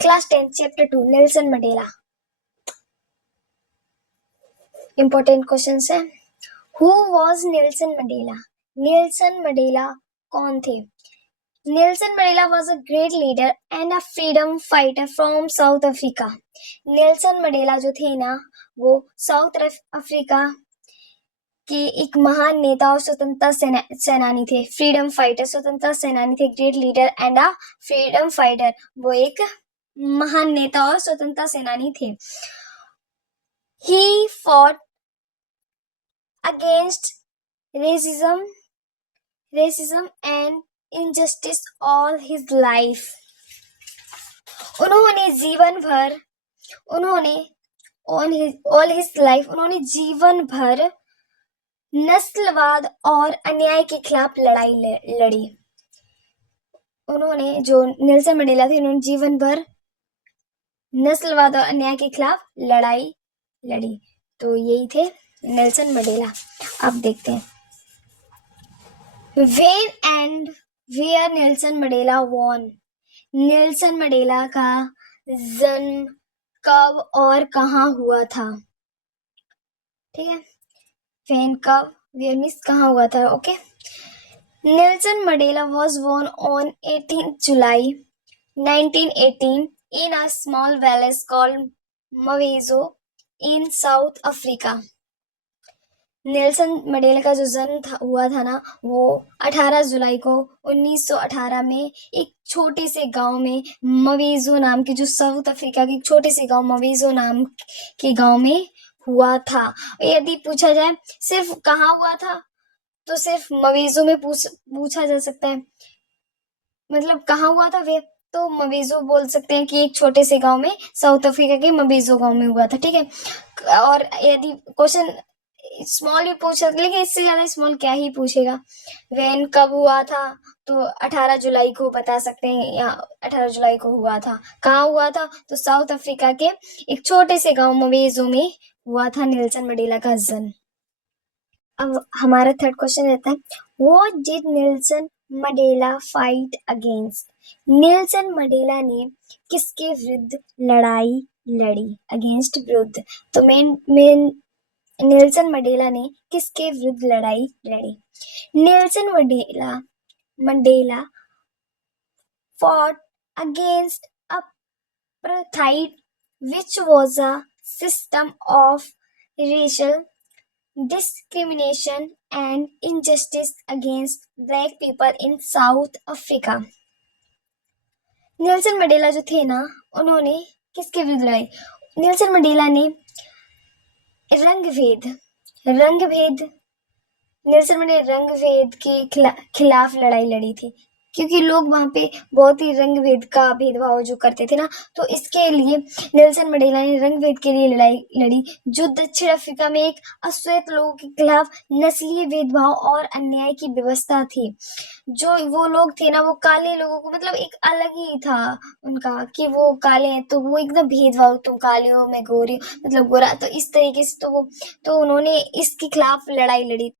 Class 10, Chapter 2, Nelson Mandela. Important questions है. Who was Nelson Mandela? Nelson Mandela कौन थे? Nelson Mandela was a great leader and a freedom fighter from South Africa. Nelson Mandela जो थे ना, वो south Africa के एक महान नेता और स्वतंत्रता सेनानी थे. फ्रीडम फाइटर, स्वतंत्रता सेनानी थे. Great leader and a freedom fighter, वो एक महान नेता और स्वतंत्रता सेनानी थे. He fought against racism and injustice all his life. उन्होंने जीवन भर नस्लवाद और अन्याय के खिलाफ लड़ाई लड़ी. उन्होंने जो नेल्सन मंडेला थे, उन्होंने जीवन भर नस्लवाद और अन्याय के खिलाफ लड़ाई लड़ी. तो यही थे नेल्सन मंडेला. अब देखते हैं When and where Nelson Mandela born. Nelson Mandela का जन्म कब और कहाँ हुआ था. ठीक है, when, कब, where मीन्स कहाँ हुआ था. Okay. Nelson Mandela was born on 18th July 1918 in a small village called Mawezo in South Africa. Nelson Mandela का जो जन्म हुआ था ना, वो 18 जुलाई को 1918 में एक छोटे से गांव में, मवेजो नाम के, जो साउथ अफ्रीका के एक छोटे से गांव मवेजो नाम के गांव में हुआ था. यदि पूछा जाए सिर्फ कहाँ हुआ था, तो सिर्फ मवेजो में पूछा जा सकता है. मतलब कहाँ हुआ था वे, तो मवेजो बोल सकते हैं कि एक छोटे से गांव में, साउथ अफ्रीका के मवेजो गांव में हुआ था. ठीक है. और यदि क्वेश्चन स्मॉल ही पूछा, लेकिन इससे ज्यादा स्मॉल क्या ही पूछेगा. वेन, कब हुआ था, तो 18 जुलाई को बता सकते हैं, या 18 जुलाई को हुआ था. कहाँ हुआ था, तो साउथ अफ्रीका के एक छोटे से गांव मवेजो में हुआ था नेल्सन मंडेला का जन्म. अब हमारा थर्ड क्वेश्चन रहता है, what did Nelson Mandela fight against. Nelson Mandela ने किसके विरुद्ध लड़ाई लड़ी. अगेंस्ट, विरुद्ध. तो मेन नेल्सन मंडेला ने किसके विरुद्ध लड़ाई लड़ी. Nelson Mandela fought against apartheid, which was a system of racial discrimination and injustice against black people in South Africa. Nelson Mandela जो थे ना, उन्होंने किसके विरुद्ध लड़ाई. नेल्सन मंडेला ने नेल्सन मंडेला रंगभेद के खिलाफ लड़ाई लड़ी थी, क्योंकि लोग वहां पे बहुत ही रंगभेद का भेदभाव जो करते थे ना, तो इसके लिए नेल्सन मंडेला ने रंगभेद के लिए लड़ाई लड़ी, जो दक्षिण अफ्रीका में एक अश्वेत लोगों के खिलाफ नस्लीय भेदभाव और अन्याय की व्यवस्था थी. जो वो लोग थे ना, वो काले लोगों को, मतलब एक अलग ही था उनका कि वो काले हैं, तो वो एकदम भेदभाव, तुम काले हो, मैं गोरी, मतलब गोरा, तो इस तरीके से तो उन्होंने इसके खिलाफ लड़ाई लड़ी.